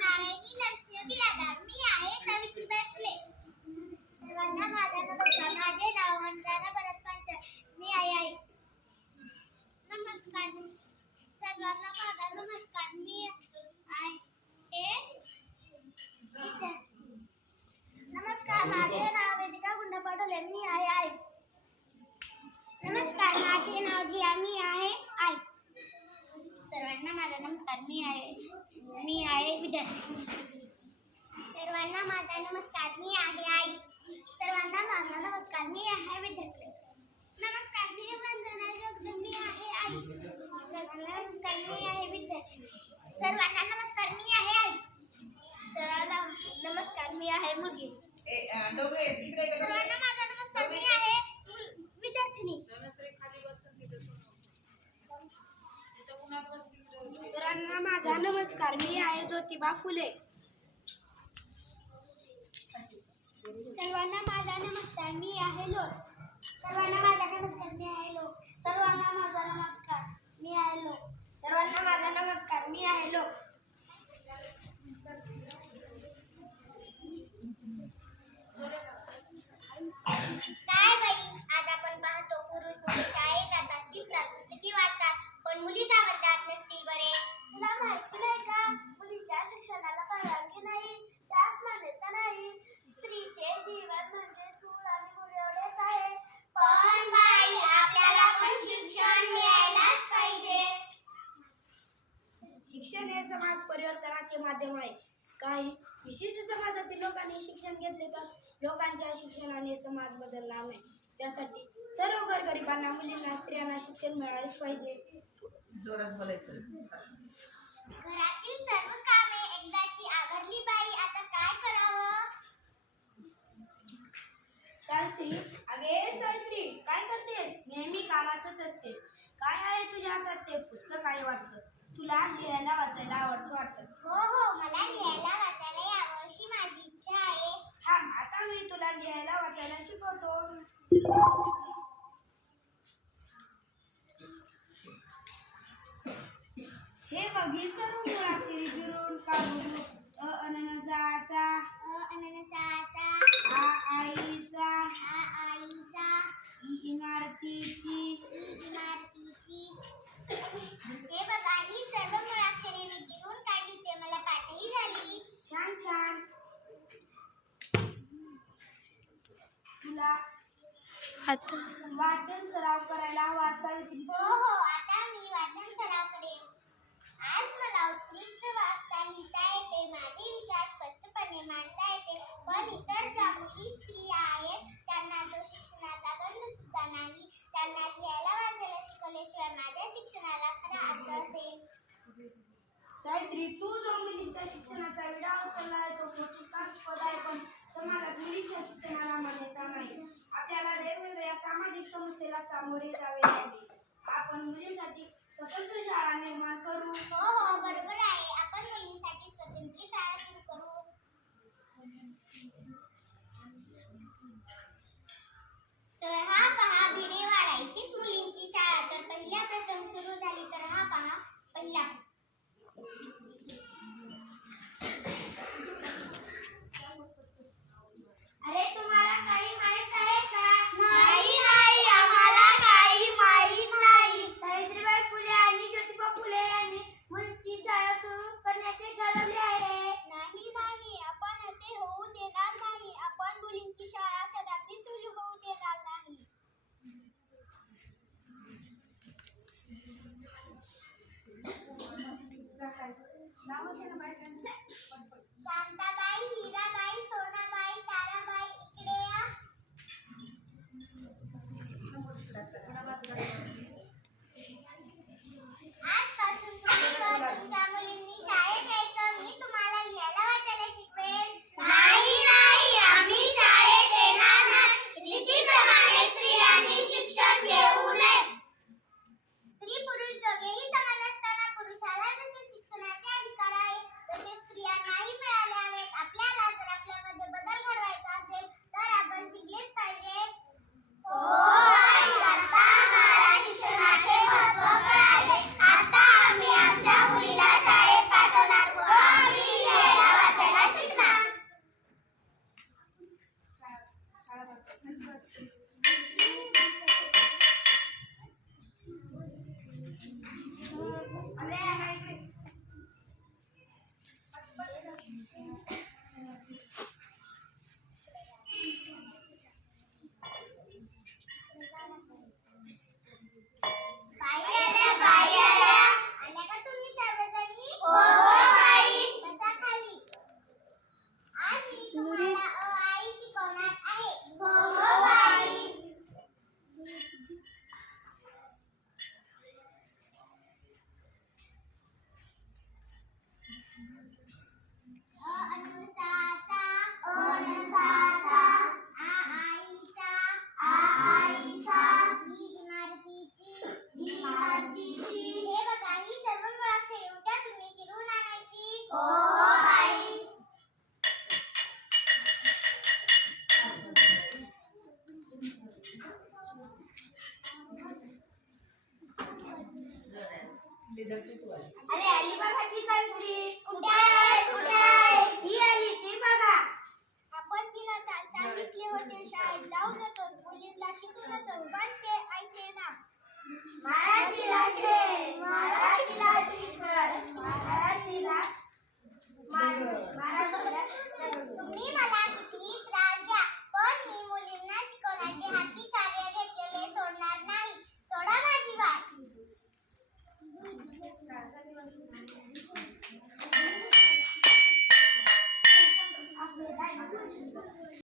नारायणी नरसिंह बिरादार. मी आहे सावित्रीबाई फुले. सर्वांना माझा नमस्कार. माझे नाव अनुराधा भरत पांचाळ. मी आहे. नमस्कार सर्वांना माझा नमस्कार. मी आहे. नमस्कार माझे नाव वेदिका गुंडा पाटोले. मी आहे. नमस्कार माझे नाव जिया. मी आहे. सर्वांना माझा नमस्कार. मी आहे विद्यार्थी. सर्वांना माझा नमस्कार. मी आहे आई. सर्वांना माझा नमस्कार. मी आहे विद्यार्थी. नमस्कार मी वंदना जगदंब. मी आहे आई. सर्वांना नमस्कार. मी आहे विद्यार्थी. सर्वांना नमस्कार. मी आहे आई. सर्वांना नमस्कार. मी आहे मुलगी. सर्वांना माझा नमस्कार. मी आहे विद्यार्थिनी. सर्वांना माझा नमस्कार. मी आहे ज्योतिबा फुले. सर्वांना माझा नमस्कार. मी आहे लोक. सर्वांना माझा नमस्कार. मी आहे लोक. सर्वांना माझा नमस्कार. मी आहे लोक. सर्वांना माझा नमस्कार. मी आहे लोक. काय बाई, आज आपण पाहतो पुरुष मुली शाळेत जातात, शिकतात, पुस्तकी वाचतात, पण मुली का वर्गात नसतील बरे? तुला माहिती नाही का, मुलीच्या शिक्षणाला परवानगी नाही, त्यास मान्यता नाही. स्त्रीचे जीवन म्हणजे चूल आणि मूल एवढेच आहे. पण बाई, आपल्याला पण शिक्षण मिळायलाच पाहिजे. शिक्षण हे समाज परिवर्तनाचे माध्यम आहे. काही विशिष्ट समाजातील लोकांनी शिक्षण घेतले तर लोकांच्या शिक्षणाने समाज बदलला नाही. त्यासाठी सर्व गोरगरिबांना, मुलींना, स्त्रियांना शिक्षण मिळालेच पाहिजे. जोरात बोलायचं. घरातील सर्व कामे एकदाची आवरली बाई, आता काय करावं? सावित्री, अगे सावित्री, काय करतेस? नेहमी कामातच असते. काय आहे तुझ्या हातात? ते पुस्तक आहे वाटतं. तुला लिहायला वाचायला आवडतं वाटतं. हो, मला लिहायला वाचायला यावं अशी माझी इच्छा आहे. थांब, आता मी तुला लिहायला वाचायला शिकवतो. हे बघ, ही सर्व मुळाक्षरे गिरून काढून अननसाचा, अननसाचा, आईचा, आईचा, इमारतीची, इमारतीची. हे बघा, ही सर्व मुळाक्षरे मी गिरून काढली, ते मला पाठही झाली. छान छान. तुला वाचन सराव करायला हवा सावित्री. हो, आता मी वाचन सराव करेन. आज मला उत्कृष्ट वाचता लिहिता येते, माझे विचार स्पष्टपणे मांडता येते. पण इतर ज्या मुली स्त्रिया आहेत त्यांना तो शिक्षणाचा गंध सुद्धा नाही. त्यांना लिहायला वाचायला शिकवल्याशिवाय माझ्या शिक्षणाला खरा अर्थ असेल. सावित्री, तू जो मुलींच्या शिक्षणाचा विडा उचलला आहे तो कौतुकास्पद आहे, पण समाजात मुलींच्या शिक्षणाला मान्यता नाही. आपल्याला वेगवेगळ्या सामाजिक समस्येला सामोरे जावे लागते. आपण मुलींसाठी स्वतंत्र शाळा निर्माण करू. हो, बरोबर आहे. आपण मुलींसाठी स्वतंत्र शाळा सुरू करू. तर हा पहा भिडेवाडा, इथेच मुलींची शाळा तर पहिल्या प्रथम सुरू झाली. तर हा पहा पहिला. अरे, तुम्हाला काही माहित आहे का? नाही, आम्हाला काही माहित नाही. सावित्रीबाई फुले आणि ज्योतिबा फुले यांनी मुलींची शाळा सुरू करण्याचे ठरवले आहे. नाही, आपण असे होऊ देणार नाही. आपण मुलींची शाळा कदापि सुरू होऊ देणार नाही. शांताबाई, हीराबाई, सोनाबाई, ताराबाई, इकडे या. आजपासून तुमच्या मुलींनी शाळेत यायचं. मी तुम्हाला लिहायला वाचायला शिकवेन. नाही, आम्ही शाळेत येणार नाही. रीतीप्रमाणे स्त्रियांनी शिक्षण घेऊ नये. स्त्री पुरुष दोघेही समान असताना पुरुषाला जसे शिक्षणाचे अधिकार आहे तसे स्त्रियांनाही मिळाले हवेत. आपल्याला जर आपल्यामध्ये बदल घडवायचा असेल तर आपण शिकलेच पाहिजे. हो, आता मला बाई आल्या, बाई आल्या. आल्या का तुम्ही सर्वजणी? हो बाई. बसा खाली. आज मी तुम्हाला अ आई शिकवणार आहे. हो बाई. अणसाचा, अणसाचा. आ आईचा, ई इमारतीची, इमारतीची. हे बघा, ही सर्व मुळाक्षरे उद्या तुम्ही गिरवून आणायची. हो बाई. लीडरशिप वाली. अरे आली बघा ती संत्री. कुठे आहे, कुठे आहे? ही आली ती बघा. आपण तिला सांगितले होते शाळेत जाऊ नको, मुलींना शिकू नको, पण ते ऐकले ना. मला